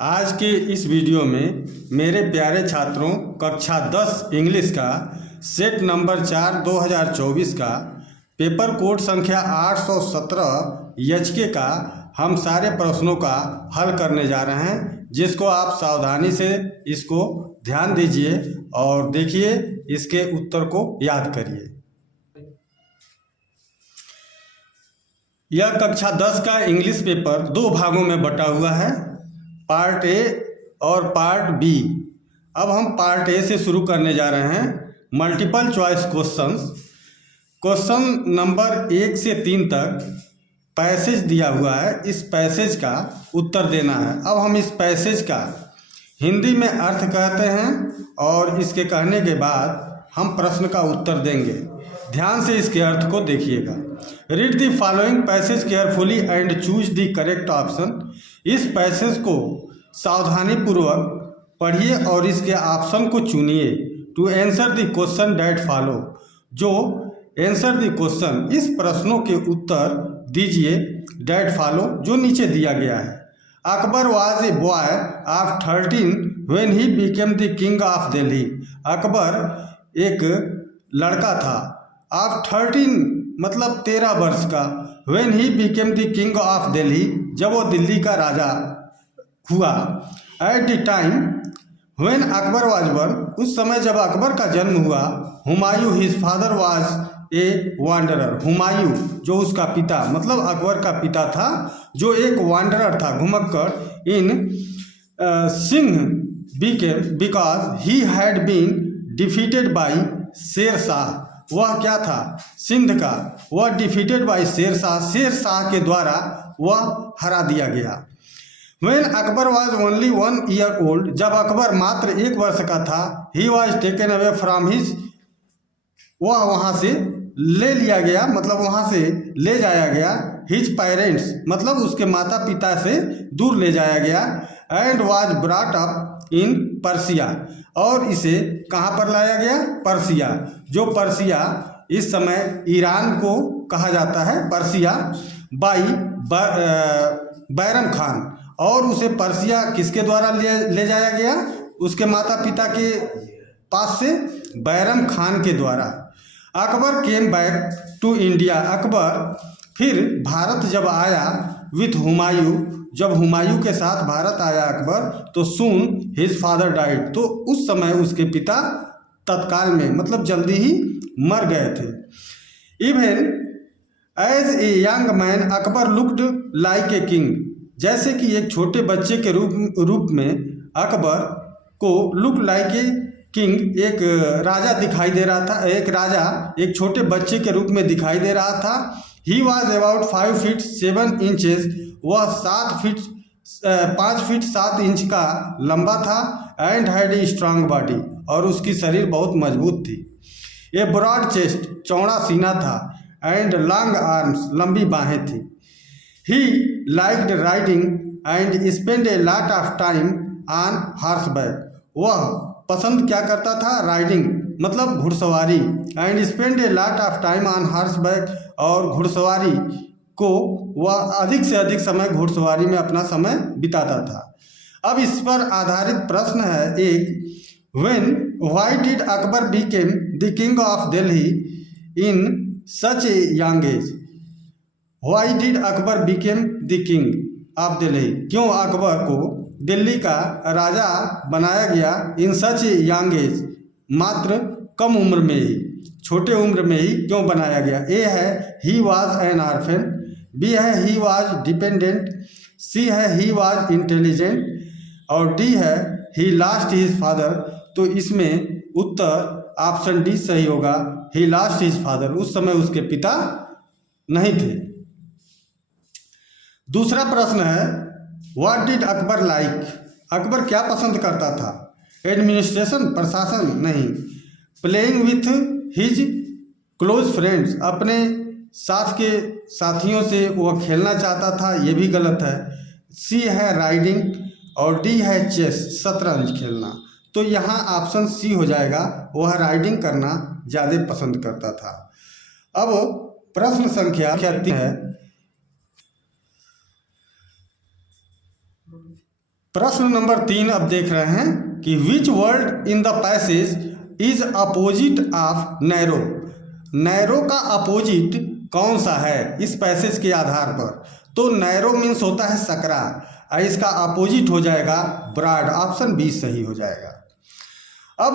आज के इस वीडियो में मेरे प्यारे छात्रों कक्षा 10 इंग्लिश का सेट नंबर 4 2024 का पेपर कोड संख्या 817 एचके का हम सारे प्रश्नों का हल करने जा रहे हैं, जिसको आप सावधानी से इसको ध्यान दीजिए और देखिए, इसके उत्तर को याद करिए। यह कक्षा 10 का इंग्लिश पेपर दो भागों में बटा हुआ है, पार्ट ए और पार्ट बी। अब हम पार्ट ए से शुरू करने जा रहे हैं। Multiple choice questions, question number 1 से 3 तक पैसेज दिया हुआ है, इस पैसेज का उत्तर देना है। अब हम इस पैसेज का हिंदी में अर्थ कहते हैं और इसके कहने के बाद हम प्रश्न का उत्तर देंगे। ध्यान से इसके अर्थ को देखिएगा। Read the following passage carefully and choose the correct option. इस पैसेज को सावधानी पूर्वक पढ़िए और इसके ऑप्शन को चुनिए। To answer the question that follow, जो आंसर द क्वेश्चन, इस प्रश्नों के उत्तर दीजिए। दैट फॉलो, जो नीचे दिया गया है। Akbar was a boy of 13 when he became the king of Delhi. Akbar एक लड़का था, ऑफ 13 मतलब 13 वर्ष का, when he became the king of Delhi, जब वो दिल्ली का राजा हुआ। At the time when Akbar was born, उस समय जब अकबर का जन्म हुआ। Humayun his father was a wanderer. Humayun जो उसका पिता, मतलब अकबर का पिता था, जो एक वांडरर था, घुमक्कड़। In Singh became because he had been defeated by Sher Shah. वह क्या था? सिंध का। वह डिफीटेड बाई शेर शाह, शेर शाह के द्वारा वह हरा दिया गया। When Akbar was only 1 year old, जब अकबर मात्र 1 वर्ष का था, he was taken away from his, वह वहाँ से ले लिया गया, मतलब वहाँ से ले जाया गया। his parents मतलब उसके माता पिता से दूर ले जाया गया। and was brought up in Persia, और इसे कहाँ पर लाया गया? पर्सिया, जो पर्सिया इस समय ईरान को कहा जाता है, पर्सिया। बाई बैरम खान, और उसे पर्सिया किसके द्वारा ले जाया गया? उसके माता पिता के पास से बैरम खान के द्वारा। Akbar came back to India, Akbar फिर भारत जब आया। विथ हुमायूं, जब हुमायूं के साथ भारत आया अकबर, तो सून हिज फादर डाइड, तो उस समय उसके पिता तत्काल में, मतलब जल्दी ही मर गए थे। Even as a young man Akbar looked like a king, जैसे कि एक छोटे बच्चे के रूप में अकबर को लुक लाइक ए किंग, एक राजा दिखाई दे रहा था। एक राजा एक छोटे बच्चे के रूप में दिखाई दे रहा था। He was about 5 feet 7 inches, वह 5 feet 7 इंच का लंबा था। And had a strong body, और उसकी शरीर बहुत मजबूत थी। ए ब्रॉड चेस्ट, चौड़ा सीना था। एंड लॉन्ग आर्म्स, लंबी बाहें थी। He liked riding and spend a lot of time on horseback, वह पसंद क्या करता था? राइडिंग मतलब घुड़सवारी। And spend a lot of time on horseback, और घुड़सवारी को वह अधिक से अधिक समय घुड़सवारी में अपना समय बिताता था। अब इस पर आधारित प्रश्न है एक, when why did Akbar became the king of Delhi in such a young age. Why did Akbar became the king of Delhi, क्यों अकबर को दिल्ली का राजा बनाया गया? इन सच ए यंग एज, मात्र कम उम्र में ही, छोटे उम्र में ही क्यों बनाया गया? ए है he was an orphan, B है ही वॉज डिपेंडेंट, सी है ही वॉज इंटेलिजेंट, और डी है ही लॉस्ट हिज फादर। तो इसमें उत्तर ऑप्शन डी सही होगा, ही लॉस्ट हिज फादर, उस समय उसके पिता नहीं थे। दूसरा प्रश्न है, what did Akbar like, Akbar क्या पसंद करता था? एडमिनिस्ट्रेशन, प्रशासन नहीं। Playing with his close friends, अपने साथ के साथियों से वह खेलना चाहता था, ये भी गलत है। सी है राइडिंग, और डी है चेस, शतरंज खेलना। तो यहाँ ऑप्शन सी हो जाएगा, वह राइडिंग करना ज़्यादा पसंद करता था। अब प्रश्न संख्या 3 है, प्रश्न नंबर 3 अब देख रहे हैं कि which word in the passage is opposite of narrow. Narrow का अपोजिट कौन सा है इस पैसेज के आधार पर। तो नैरो मीन्स होता है सकरा और इसका अपोजिट हो जाएगा ब्रॉड। ऑप्शन बी सही हो जाएगा। अब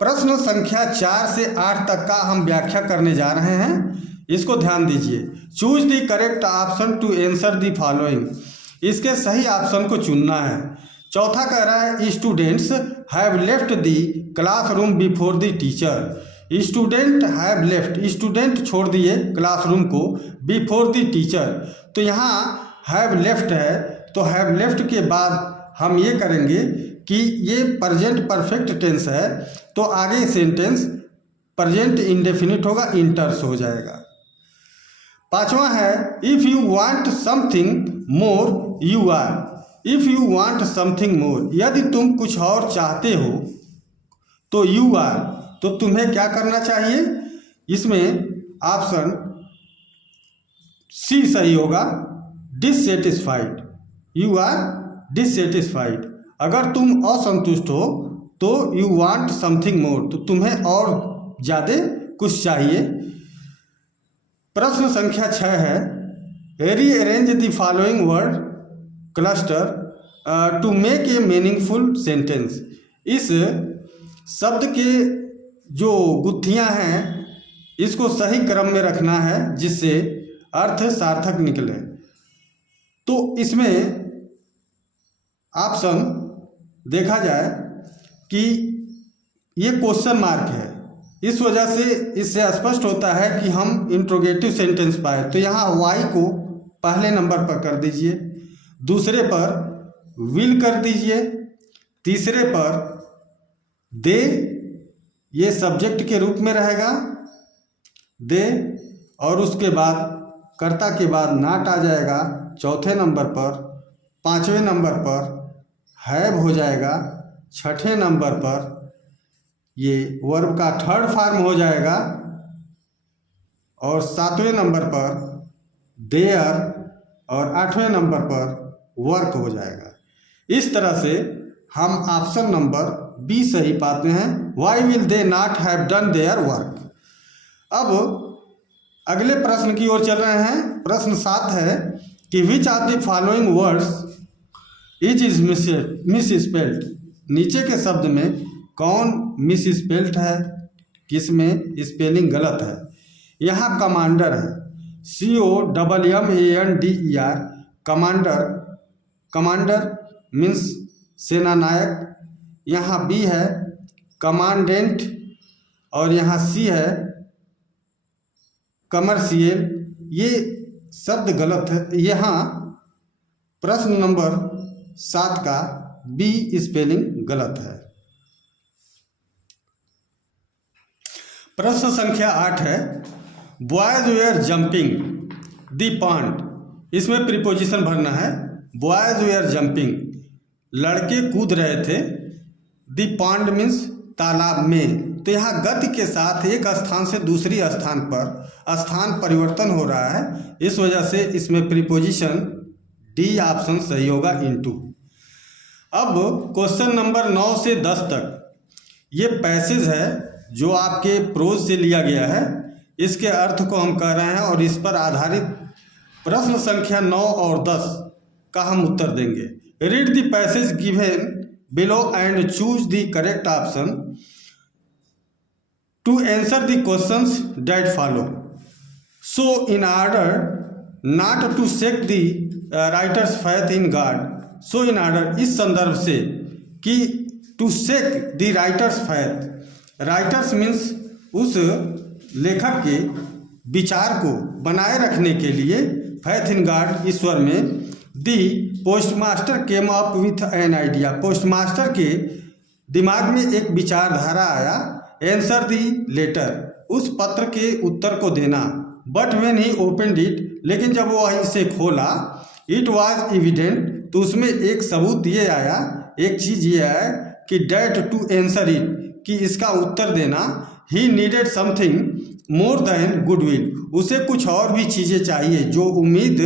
प्रश्न संख्या 4 से 8 तक का हम व्याख्या करने जा रहे हैं, इसको ध्यान दीजिए। Choose the correct option to answer the following. इसके सही ऑप्शन को चुनना है। चौथा कह रहा है students have left the classroom before the teacher. Student have left, student छोड़ दिए क्लासरूम को बिफोर द टीचर। तो यहाँ हैव लेफ्ट है, तो हैव लेफ्ट के बाद हम ये करेंगे कि ये प्रेजेंट परफेक्ट टेंस है, तो आगे सेंटेंस प्रेजेंट इंडेफिनिट होगा, इंटर्स हो जाएगा। पांचवा है if you want something more you are. If you want something more, यदि तुम कुछ और चाहते हो तो यू आर, तो तुम्हें क्या करना चाहिए। इसमें ऑप्शन सी सही होगा, डिससेटिस्फाइड। You are dissatisfied. अगर तुम असंतुष्ट हो तो यू वांट समथिंग मोर, तो तुम्हें और ज़्यादा कुछ चाहिए। प्रश्न संख्या 6 है rearrange the following word cluster to make a meaningful sentence. इस शब्द के जो गुत्थियां हैं इसको सही क्रम में रखना है जिससे अर्थ सार्थक निकले। तो इसमें ऑप्शन देखा जाए कि ये क्वेश्चन मार्क है, इस वजह से इससे स्पष्ट होता है कि हम इंट्रोगेटिव सेंटेंस पाए। तो यहाँ वाई को पहले नंबर पर कर दीजिए, दूसरे पर विल कर दीजिए, तीसरे पर दे, ये सब्जेक्ट के रूप में रहेगा दे, और उसके बाद कर्ता के बाद नाट आ जाएगा चौथे नंबर पर, पांचवें नंबर पर हैव हो जाएगा, छठे नंबर पर ये वर्ब का थर्ड फॉर्म हो जाएगा, और सातवें नंबर पर देयर, और आठवें नंबर पर वर्क हो जाएगा। इस तरह से हम ऑप्शन नंबर बी सही पाते हैं, why will they not have done their work. अब अगले प्रश्न की ओर चल रहे हैं। प्रश्न 7 है कि which of the following words is misspelled. नीचे के शब्द में कौन मिसस्पेल्ड है, किसमें स्पेलिंग गलत है। यहाँ कमांडर है, COMMANDER, कमांडर, कमांडर मीन्स सेनानायक। यहाँ बी है कमांडेंट, और यहाँ सी है कमर्शियल। ये शब्द गलत है। यहाँ प्रश्न नंबर 7 का बी स्पेलिंग गलत है। प्रश्न संख्या 8 है boys were jumping the pond. इसमें प्रीपोजिशन भरना है। बॉयज वेयर जंपिंग, लड़के कूद रहे थे, द पॉन्ड मीन्स तालाब में। तो यहाँ गति के साथ एक स्थान से दूसरी स्थान पर स्थान परिवर्तन हो रहा है, इस वजह से इसमें प्रीपोजिशन डी ऑप्शन सही होगा, इनटू। अब क्वेश्चन नंबर 9 से 10 तक ये पैसेज है जो आपके प्रोज से लिया गया है, इसके अर्थ को हम कह रहे हैं और इस पर आधारित प्रश्न संख्या 9 और 10 का हम उत्तर देंगे। Read the passage given below and choose the correct option to answer the questions that follow. So in order not to shake the writer's faith in God. So in order इस संदर्भ से कि to shake the writer's faith, writer's means उस लेखक के विचार को बनाए रखने के लिए, फैथ इन गॉड ईश्वर में। The postmaster came up with an idea, postmaster के दिमाग में एक विचारधारा आया। आंसर दी लेटर, उस पत्र के उत्तर को देना। But when he opened it, लेकिन जब वह इसे खोला, इट वाज एविडेंट, तो उसमें एक सबूत ये आया, एक चीज़ ये आया कि डेट टू आंसर इट, कि इसका उत्तर देना। He needed something, more than goodwill, उसे कुछ और भी चीज़ें चाहिए, जो उम्मीद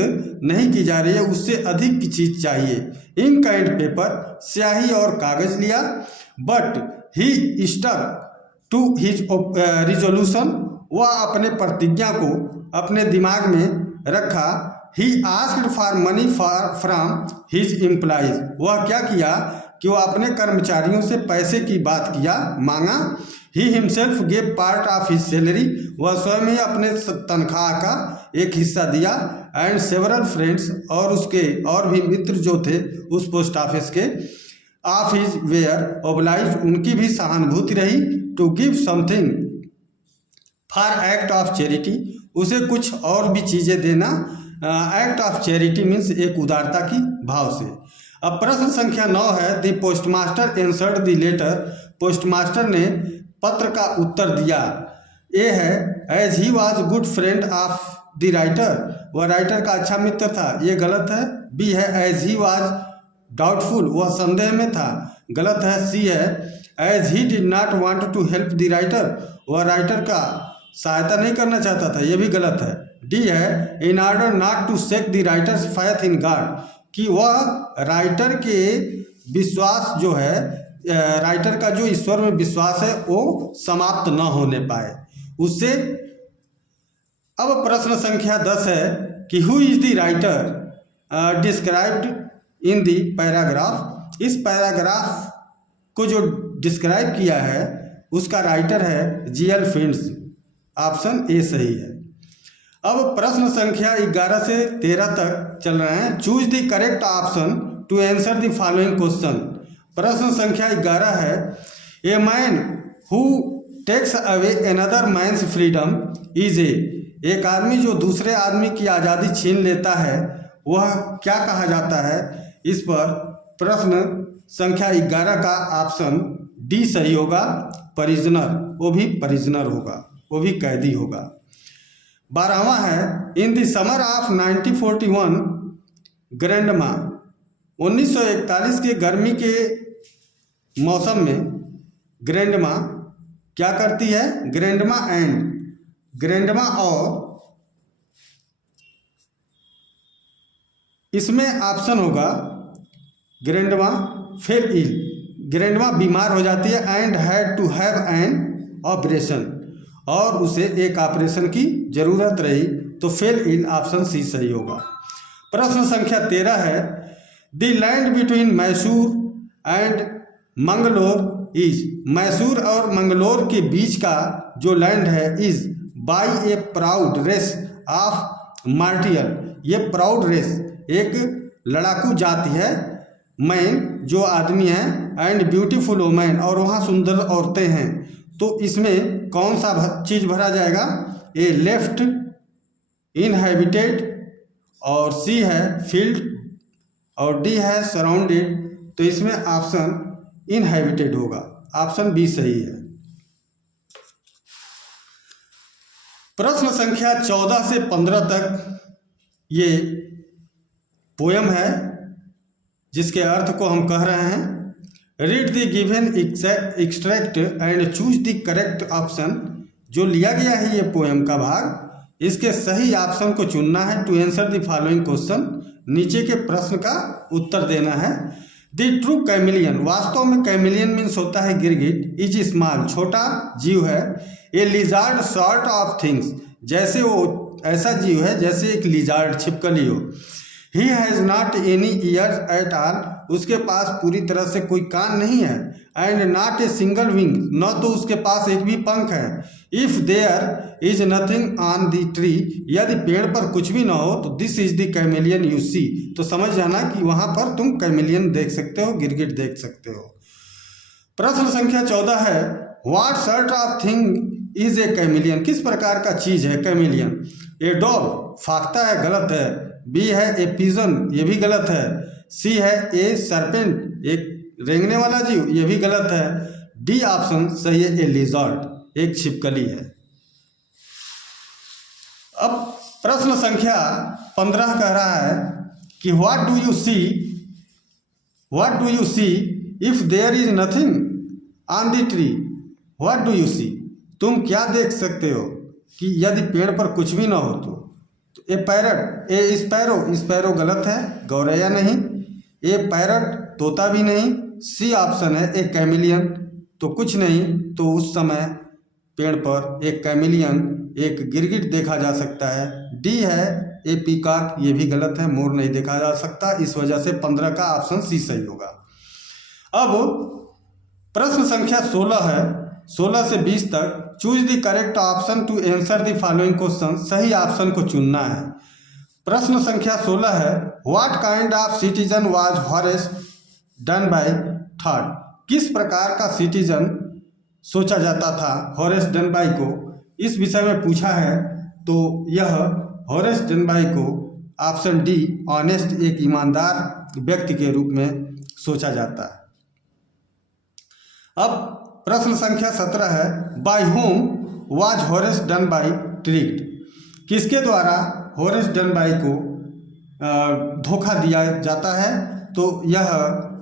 नहीं की जा रही है उससे अधिक की चीज़ चाहिए। इंक एंड पेपर, स्याही और कागज लिया। But he stuck to his resolution, वह अपने प्रतिज्ञा को अपने दिमाग में रखा। He asked for money from his employees, वह क्या किया कि वह अपने कर्मचारियों से पैसे की बात किया, मांगा। He himself gave part of his salary, वह स्वयं ही अपने तनख्वाह का एक हिस्सा दिया। एंड सेवरल फ्रेंड्स, और उसके और भी मित्र जो थे उस पोस्ट ऑफिस के, ऑफ हिज वेयर ओब्लाइज, उनकी भी सहानुभूति रही। To give something for act of charity, उसे कुछ और भी चीज़ें देना। एक्ट ऑफ चैरिटी मीन्स एक उदारता की भाव से। अब प्रश्न संख्या 9 है, the postmaster answered the letter, postmaster ने पत्र का उत्तर दिया। ए है, as he was good friend of the writer, वह राइटर का अच्छा मित्र था, ये गलत है। बी है, एज ही वॉज डाउटफुल, वह संदेह में था, गलत है। सी है, as he did not want to help the writer, वह राइटर का सहायता नहीं करना चाहता था, यह भी गलत है। डी है, in order not to shake the writer's faith in God, कि वह राइटर के विश्वास जो है, राइटर का जो ईश्वर में विश्वास है वो समाप्त न होने पाए उससे। अब प्रश्न संख्या 10 है कि who is the writer described in the paragraph, इस पैराग्राफ को जो डिस्क्राइब किया है उसका राइटर है जी.एल. फिंच, ऑप्शन ए सही है। अब प्रश्न संख्या 11 से 13 तक चल रहे हैं। Choose the correct option to answer the following question. प्रश्न संख्या 11 है, a man who takes away another man's freedom is a, एक आदमी जो दूसरे आदमी की आज़ादी छीन लेता है वह क्या कहा जाता है। इस पर प्रश्न संख्या 11 का ऑप्शन डी सही होगा, परिजनर, वो भी परिजनर होगा, वो भी कैदी होगा। 12वां है, in the summer of 1941 grandma, 1941 के गर्मी के मौसम में ग्रैंडमा क्या करती है। ग्रैंडमा एंड, ग्रैंडमा और, इसमें ऑप्शन होगा ग्रैंडमा फेल इल, ग्रैंडमा बीमार हो जाती है। And had to have an operation, और उसे एक ऑपरेशन की जरूरत रही, तो फेल इल, ऑप्शन सी सही होगा। प्रश्न संख्या 13 है, the land between Mysore and Mangalore is, Mysore और मंगलोर के बीच का जो लैंड है is by a proud race of martial, ये प्राउड रेस एक लड़ाकू जाति है, मैन जो आदमी है, एंड ब्यूटीफुल वुमेन, और वहाँ सुंदर औरतें हैं। तो इसमें कौन सा चीज़ भरा जाएगा। ए लेफ्ट इनहैबिटेड, और सी है फील्ड, और डी है सराउंडेड, तो इसमें ऑप्शन इनहैबिटेड होगा, ऑप्शन बी सही है। प्रश्न संख्या 14 से 15 तक ये पोयम है जिसके अर्थ को हम कह रहे हैं। Read the given extract and choose the correct option, जो लिया गया है ये पोयम का भाग, इसके सही ऑप्शन को चुनना है। To answer the following question, नीचे के प्रश्न का उत्तर देना है। द ट्रू कैमिलियन, वास्तव में कैमिलियन मीन्स होता है गिरगिट। इज स्मॉल, छोटा जीव है। ए लिजार्ड सॉर्ट ऑफ थिंग्स, जैसे वो ऐसा जीव है जैसे एक लिजार्ड, छिपकली हो। He has not any ears at all, उसके पास पूरी तरह से कोई कान नहीं है। And not a single wing, न तो उसके पास एक भी पंख है। If there is nothing on the tree, यदि पेड़ पर कुछ भी ना हो तो this is the chameleon you see, तो समझ जाना कि वहाँ पर तुम कैमिलियन देख सकते हो, गिरगिट देख सकते हो। प्रश्न संख्या 14 है, what sort of thing is a chameleon, किस प्रकार का चीज़ है कैमिलियन। ए डॉग, फाख्ता है, गलत है। बी है ए पिजन, ये भी गलत है। सी है ए सरपेंट, एक रेंगने वाला जीव, ये भी गलत है। डी ऑप्शन सही है, ए लिजर्ड, एक छिपकली है। अब प्रश्न संख्या 15 कह रहा है कि what do you see if there is nothing on the tree, what do you see, तुम क्या देख सकते हो कि यदि पेड़ पर कुछ भी ना हो तो ए पैरट, ए स्पैरो, स्पैरो गलत है, गौरैया नहीं। ए पैरट, तोता भी नहीं। सी ऑप्शन है ए कैमिलियन, तो कुछ नहीं। तो उस समय पेड़ पर एक कैमिलियन, एक गिरगिट देखा जा सकता है। डी है ए पीकॉक, ये भी गलत है, मोर नहीं देखा जा सकता। इस वजह से 15 का ऑप्शन सी सही होगा। अब प्रश्न संख्या 16 है, 16 से 20 तक। Choose the correct option to answer the following question, सही ऑप्शन को चुनना है। प्रश्न संख्या 16 है, what kind of citizen was Horace Danby thought, किस प्रकार का सिटीजन सोचा जाता था हॉरेस डनबाई को, इस विषय में पूछा है। तो यह हॉरेस डनबाई को ऑप्शन डी ऑनेस्ट, एक ईमानदार व्यक्ति के रूप में सोचा जाता है। अब प्रश्न संख्या 17 है, by whom was Horace Danby tricked, किसके द्वारा हॉरेस डनबाई को धोखा दिया जाता है। तो यह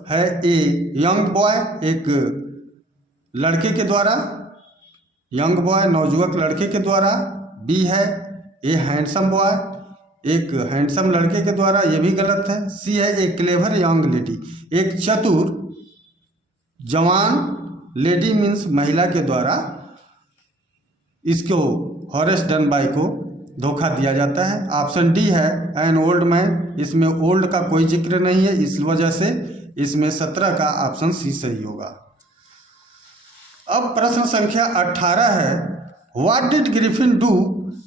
है ए यंग बॉय, एक लड़के के द्वारा, यंग बॉय नौजुवक लड़के के द्वारा। बी है ए हैंडसम बॉय, एक हैंडसम लड़के के द्वारा, ये भी गलत है। सी है ए क्लेवर यंग लेडी, एक चतुर जवान लेडी मीन्स महिला के द्वारा इसको हॉरेस डनबाई को धोखा दिया जाता है। ऑप्शन डी है एन ओल्ड मैन, इसमें ओल्ड का कोई जिक्र नहीं है, इस वजह से इसमें 17 का ऑप्शन सी सही होगा। अब प्रश्न संख्या 18 है, what did Griffin do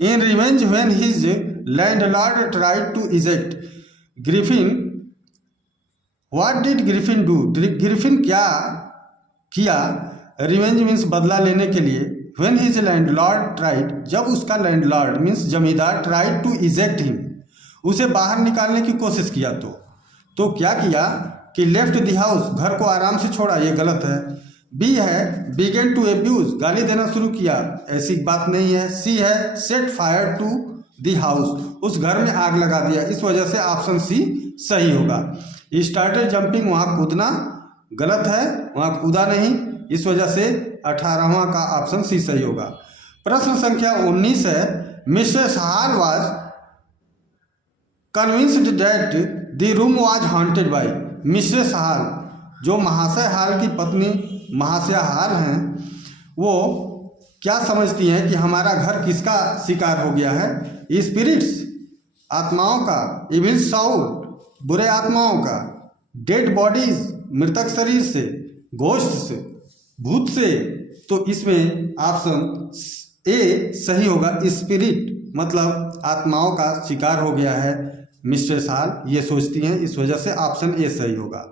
in revenge when his landlord tried to eject Griffin, what did Griffin do, Griffin क्या किया, रिवेंज मीन्स बदला लेने के लिए, व्हेन हिज लैंडलॉर्ड ट्राइड, जब उसका लैंडलॉर्ड मीन्स जमींदार ट्राइड टू इजेक्ट हिम, उसे बाहर निकालने की कोशिश किया। तो क्या किया कि लेफ्ट द हाउस, घर को आराम से छोड़ा, ये गलत है। बी है बिगेन टू एब्यूज, गाली देना शुरू किया, ऐसी बात नहीं है। सी है set fire to the house, उस घर में आग लगा दिया, इस वजह से ऑप्शन सी सही होगा। स्टार्टेड जंपिंग, वहाँ कूदना, गलत है, वहाँ कूदा नहीं, इस वजह से 18वां का ऑप्शन सी सही होगा। प्रश्न संख्या 19 है, Mr Hall was convinced that the room was haunted by, Mr Hall, जो महाशय हाल की पत्नी महाशय हाल हैं, वो क्या समझती हैं कि हमारा घर किसका शिकार हो गया है। स्पिरिट्स, आत्माओं का, इविल साउल, बुरे आत्माओं का, डेड बॉडीज, मृतक शरीर से, घोस्ट से, भूत से। तो इसमें ऑप्शन ए सही होगा, स्पिरिट मतलब आत्माओं का शिकार हो गया है मिस्टर साल, ये सोचती हैं, इस वजह से ऑप्शन ए सही होगा।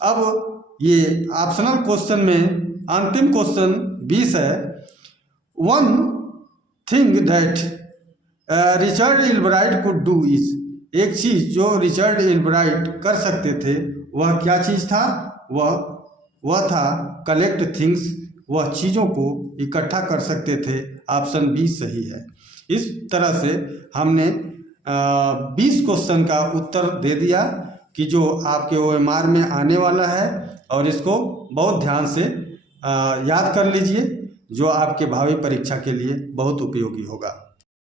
अब ये ऑप्शनल क्वेश्चन में अंतिम क्वेश्चन 20 है, one thing that Richard Albright could do is, एक चीज़ जो रिचर्ड एल्ब्राइट कर सकते थे वह क्या चीज़ था, वह था कलेक्ट थिंग्स, वह चीज़ों को इकट्ठा कर सकते थे। ऑप्शन बी सही है। इस तरह से हमने 20 क्वेश्चन का उत्तर दे दिया कि जो आपके OMR में आने वाला है, और इसको बहुत ध्यान से याद कर लीजिए, जो आपके भावी परीक्षा के लिए बहुत उपयोगी होगा।